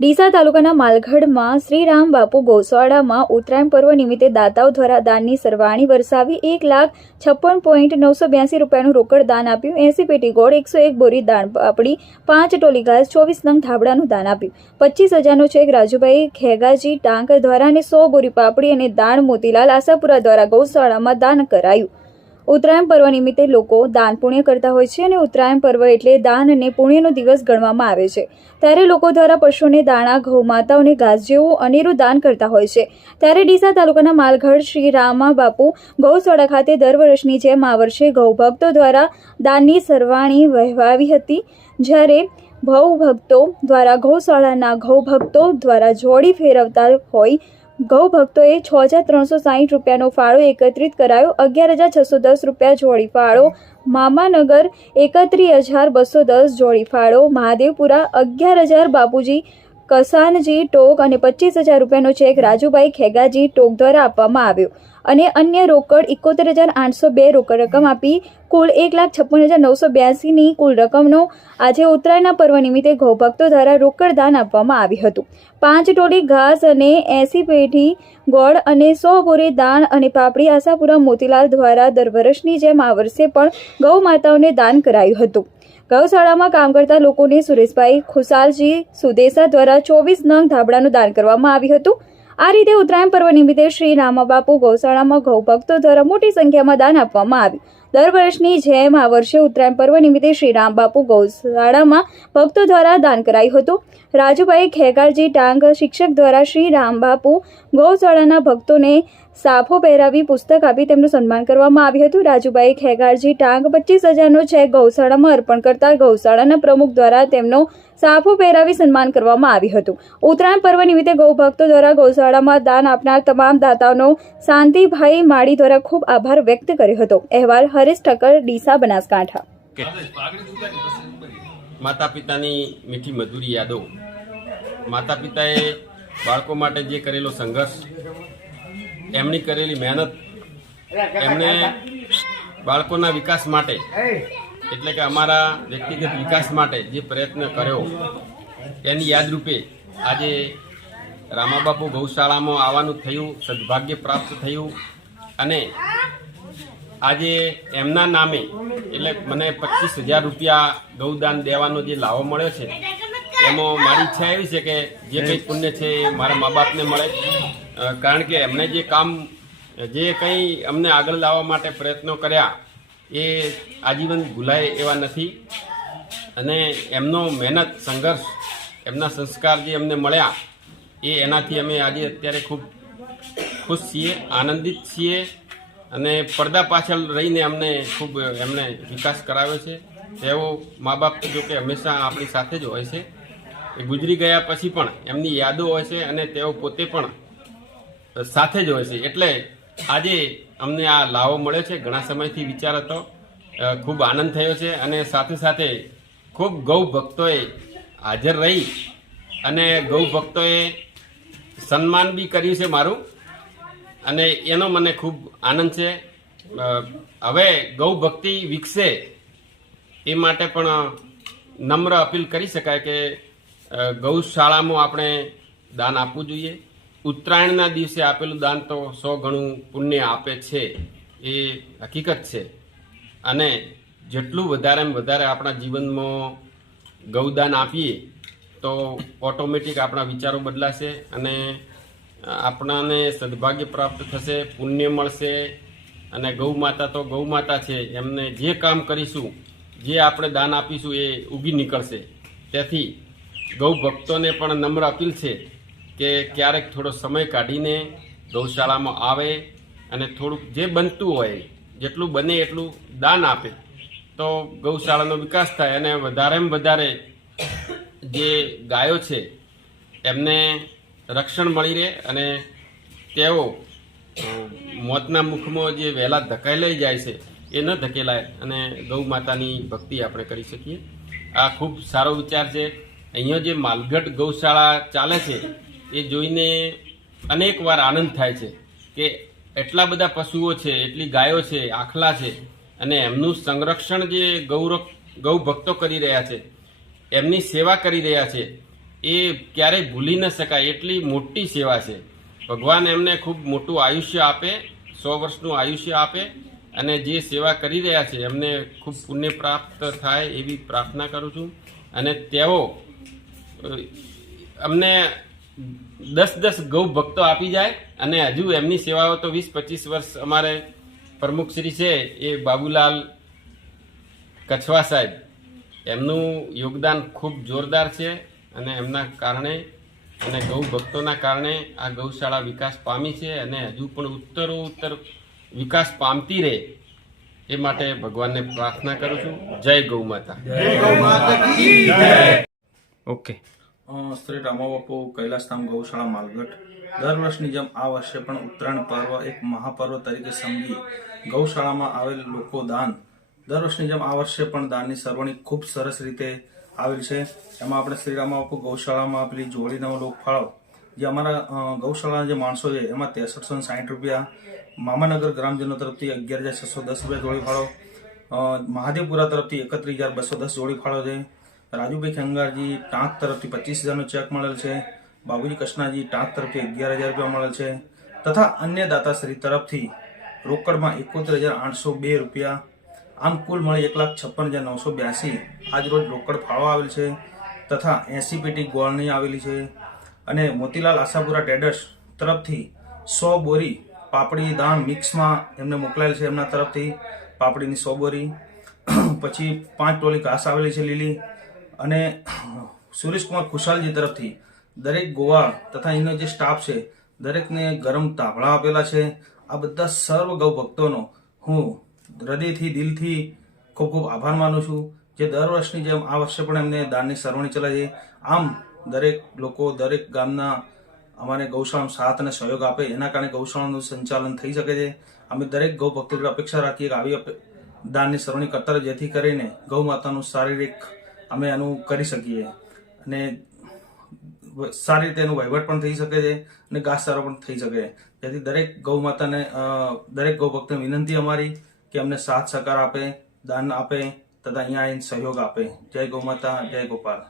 ડીસા તાલુકાના માલગઢમાં શ્રીરામ બાપુ ગૌશાળામાં ઉત્તરાયણ પર્વ નિમિત્તે દાતાઓ દ્વારા દાનની સરવાણી વરસાવી એક લાખ છપ્પન પોઈન્ટ નવસો બ્યાસી રૂપિયાનું રોકડ દાન આપ્યું. એસી પેટી ગોળ, એકસો એક બોરી દાણ પાપડી, પાંચ ટોલી ઘાસ, ચોવીસ નંગ ધાબડાનું દાન આપ્યું. પચીસ હજારનો ચેક રાજુભાઈ ખેગાજી ટાંક દ્વારા અને સો બોરી પાપડી અને દાણ મોતીલાલ આશાપુરા દ્વારા ગૌશાળામાં દાન કરાયું. ઉત્તરાયણ પર્વ નિમિત્તે લોકો દાન પુણ્ય કરતા હોય છે અને ઉત્તરાયણ પર્વ એટલે દાન અને પુણ્યનો દિવસ ગણવામાં આવે છે. ત્યારે લોકો દ્વારા પશુને દાણા, ઘઉં, માતાઓને ઘાસ જેવું અનેરું દાન કરતા હોય છે. ત્યારે ડીસા તાલુકાના માલગઢ શ્રી રામા બાપુ, ગૌશાળા ખાતે દર વર્ષની જેમ આ વર્ષે ગૌ ભક્તો દ્વારા દાનની સરવાણી વહેવાવી હતી. જ્યારે ભવ ભક્તો દ્વારા ગૌશાળાના ગૌ ભક્તો દ્વારા જોડી ફેરવતા હોય ગૌ ભક્તોએ છ હજાર ત્રણસો સાહીઠ રૂપિયાનો ફાળો એકત્રિત કરાયો. અગિયાર હજાર છસો દસ રૂપિયા જોડી ફાળો. મામાનગર એકત્રીસ હજાર બસો દસ જોડી ફાળો. મહાદેવપુરા અગિયાર હજાર બાપુજી કસાનજી ટોક અને પચીસ હજાર રૂપિયાનો ચેક રાજુભાઈ ખેગાજી ટોક દ્વારા આપવામાં આવ્યો. અને અન્ય રોકડ એકોતેર હજાર આઠસો બે રોકડ રકમ આપી કુલ એક લાખ છપ્પન હજાર નવસો બ્યાસીની કુલ રકમનો આજે ઉત્તરાયણના પર્વ નિમિત્તે ગૌભક્તો દ્વારા રોકડ દાન આપવામાં આવ્યું હતું. પાંચ ટોળી ઘાસ અને એસી પેઢી ગોળ અને સો બોરી દાણ અને પાપડી આશાપુરા મોતીલાલ દ્વારા દર વર્ષની જેમ આ વર્ષે પણ ગૌ માતાઓને દાન કરાયું હતું. ગૌશાળામાં કામ કરતા લોકોને સુરેશભાઈ ખુશાલજી સુદેસા દ્વારા ચોવીસ નંગ ધાબળાનું દાન કરવામાં આવ્યું હતું. આ રીતે ઉત્તરાયણ પર્વ નિમિત્તે શ્રી રામાબાપુ ગૌશાળામાં ગૌ ભક્તો દ્વારા મોટી સંખ્યામાં દાન આપવામાં આવ્યું. દર વર્ષની જેમ આ વર્ષે ઉત્તરાયણ પર્વ નિમિત્તે શ્રી રામબાપુ ગૌશાળામાં ભક્તો દ્વારા દાન કરાયું હતું. રાજુભાઈ ખેગારજી ટાંગ શિક્ષક દ્વારા શ્રી રામબાપુ ગૌશાળાના ભક્તોને સાફો પહેરાવી પુસ્તક આપી તેમનું સન્માન કરવામાં આવ્યું હતું. રાજુભાઈ ખેગારજી ટાંગ પચીસ હજારનો ચેક ગૌશાળામાં અર્પણ કરતા ગૌશાળાના પ્રમુખ દ્વારા તેમનો સાફો પહેરાવી સન્માન કરવામાં આવ્યું હતું. ઉત્તરાયણ પર્વ નિમિત્તે ગૌભક્તો દ્વારા ગૌશાળામાં દાન આપનાર તમામ દાતાઓનો શાંતિભાઈ માળી દ્વારા ખૂબ આભાર વ્યક્ત કર્યો હતો. અહેવાલ હરીશ ઠક્કર, ડીસા બનાસકાંઠા. માતા પિતાની મીઠી મધુરી યાદો. માતા પિતાએ બાળકો માટે જે કરેલો સંઘર્ષ એમની કરેલી મહેનત એમણે બાળકોના વિકાસ માટે એટલે કે અમારા વ્યક્તિગત વિકાસ માટે જે પ્રયત્ન કર્યો એની યાદરૂપે આજે રામાબાપુ ગૌશાળામાં આવવાનું થયું સદભાગ્ય પ્રાપ્ત થયું અને આજે એમના નામે એટલે મને પચીસ હજાર રૂપિયા ગૌદાન દેવાનો જે લાવો મળ્યો છે એમાં મારી ઈચ્છા એવી છે કે જે કંઈ પુણ્ય છે એ મારા મા બાપને મળે. કારણ કે એમણે જે કામ, જે કંઈ અમને આગળ લાવવા માટે પ્રયત્નો કર્યા, એ આજીવન ભૂલાય એવા નથી. અને એમનો મહેનત, સંઘર્ષ, એમના સંસ્કાર જે અમને મળ્યા, એ એનાથી અમે આજે અત્યારે ખૂબ ખુશ છીએ, આનંદિત છીએ અને પડદા પાછળ રહીને અમને ખૂબ એમને વિકાસ કરાવ્યો છે. તેઓ મા બાપ તો જો કે હંમેશા આપણી સાથે જ હોય છે. એ ગુજરી ગયા પછી પણ એમની યાદો હોય છે અને તેઓ પોતે પણ સાથે જ હોય છે. એટલે આજે અમને આ લાવો મળ્યો છે. ઘણા સમયથી વિચાર હતો. ખૂબ આનંદ થયો છે અને સાથે સાથે ખૂબ ગૌ ભક્તોએ હાજર રહી અને ગૌ ભક્તોએ સન્માન બી કર્યું છે મારું અને એનો મને ખૂબ આનંદ છે. હવે ગૌ ભક્તિ વિકસે એ માટે પણ નમ્ર અપીલ કરી શકાય કે ગૌશાળામાં આપણે દાન આપવું જોઈએ. ઉત્તરાયણના દિવસે આપેલું દાન તો સો ગણું પુણ્ય આપે છે, એ હકીકત છે. અને જેટલું વધારે વધારે આપણા જીવનમાં ગૌદાન આપીએ, તો ઓટોમેટિક આપણા વિચારો બદલાશે અને આપણાને સદભાગ્ય પ્રાપ્ત થશે, પુણ્ય મળશે અને ગૌ માતા તો ગૌ માતા છે, એમને જે કામ કરીશું, જે આપણે દાન આપીશું એ ઉગી નીકળશે. તેથી ગૌ ભક્તોને પણ નમ્ર અપીલ છે કે ક્યારેક થોડો સમય કાઢીને ગૌશાળામાં આવે અને થોડુંક જે બનતું હોય, જેટલું બને એટલું દાન આપે. તો ગૌશાળાનો વિકાસ થાય અને વધારેમાં વધારે જે ગાયો છે, એમને રક્ષણ મળી રહે અને તેઓ મોતના મુખમાં જે વહેલા ધકેલાઈ જાય છે, એ ન ધકેલાય અને ગૌ માતાની ભક્તિ આપણે કરી શકીએ. આ ખૂબ સારો વિચાર છે. અહીંયા જે માલગઢ ગૌશાળા ચાલે છે એ જોઈને અનેક વાર આનંદ થાય છે કે એટલા બધા પશુઓ છે, એટલી ગાયો છે, આખલા છે અને એમનું સંરક્ષણ જે ગૌરવ, ગૌ ભક્તો કરી રહ્યા છે, એમની સેવા કરી રહ્યા છે, એ ક્યારેય ભૂલી ન શકાય એટલી મોટી સેવા છે. ભગવાન એમને ખૂબ મોટું આયુષ્ય આપે, સો વર્ષનું આયુષ્ય આપે અને જે સેવા કરી રહ્યા છે એમને ખૂબ પુણ્ય પ્રાપ્ત થાય એવી પ્રાર્થના કરું છું. અને તેઓ અમને દસ દસ ગૌ ભક્તો આપી જાય અને હજુ એમની સેવાઓ તો વીસ પચીસ વર્ષ અમારે પ્રમુખ શ્રી છે એ બાબુલાલ કછવા સાહેબ. એમનું યોગદાન ખૂબ જોરદાર છે અને એમના કારણે અને ગૌ ભક્તોના કારણે આ ગૌશાળા વિકાસ પામી છે અને હજુ પણ ઉત્તરો ઉત્તર વિકાસ પામતી રહે એ માટે ભગવાનને પ્રાર્થના કરું છું. જય ગૌ માતા. ઓકે. શ્રી રામાબાપુ કૈલાસધામ ગૌશાળા માલગઢ. દર વર્ષની જેમ આ વર્ષે પણ ઉત્તરાયણ પર્વ એક મહાપર્વ તરીકે સમજી ગૌશાળામાં આવેલ લોકો દાન. દર વર્ષની જેમ આ વર્ષે પણ દાનની સરવણી ખૂબ સરસ રીતે આવેલ છે. એમાં આપણે શ્રી રામાબાપુ ગૌશાળામાં આપેલી જોડીનો લોકફાળો, જે અમારા ગૌશાળાના જે માણસો છે, એમાં ત્રેસઠસો સાઠ રૂપિયા, મામાનગર ગ્રામજનો તરફથી અગિયાર હજાર છસો દસ રૂપિયા જોડી ફાળો મહાદેવપુરા તરફથી એકત્રીસ હજાર બસો દસ જોડી ફાળો છે. રાજુભાઈ ખેંગારજી ટાંક તરફથી પચીસ હજારનો ચેક મળેલ છે. બાબુજી કૃષ્ણાજી ટાંક તરફથી અગિયાર હજાર રૂપિયા મળેલ છે. તથા અન્ય દાતાશ્રી તરફથી રોકડમાં એકોતેર હજાર આઠસો બે રૂપિયા. આમ કુલ મળી એક લાખ છપ્પન હજાર નવસો બ્યાસી. આજ રોજ રોકડ ફાળો આવેલ છે તથા એસી પેટી ગોળની આવેલી છે. અને મોતીલાલ આશાપુરા ટ્રેડર્સ તરફથી સો બોરી પાપડી દાણ મિક્સમાં એમને મોકલાયેલ છે એમના તરફથી પાપડીની સો બોરી. પછી પાંચ ટોલી ઘાસ આવેલી છે લીલી. અને સુરેશકુમાર ખુશાલજી તરફથી દરેક ગોવા તથા એનો જે સ્ટાફ છે, દરેકને ગરમ તાપણા આપેલા છે. આ બધા સર્વ ગૌ ભક્તોનો હું હૃદયથી, દિલથી ખૂબ ખૂબ આભાર માનું છું જે દર વર્ષની જેમ આ વર્ષે પણ એમને દાનની સરવણી ચલાવી આમ દરેક લોકો, દરેક ગામના અમારે ગૌશાળાનો સાથ અને સહયોગ આપે, એના કારણે ગૌશાળાનું સંચાલન થઈ શકે છે. અમે દરેક ગૌ ભક્તો અપેક્ષા રાખીએ કે આવી દાનની સરવણી કરતા જેથી કરીને ગૌ માતાનું શારીરિક અમે એનું કરી શકીએ. અને સારી રીતે એનું વહીવટ પણ થઈ શકે છે અને ઘાસચારો પણ થઈ શકે. જેથી દરેક ગૌ માતાને દરેક ગૌ ભક્તને વિનંતી અમારી કે અમને સાથ સહકાર આપે, દાન આપે, તથા અહીંયા આવીને સહયોગ આપે. જય ગૌ માતા જય ગોપાલ.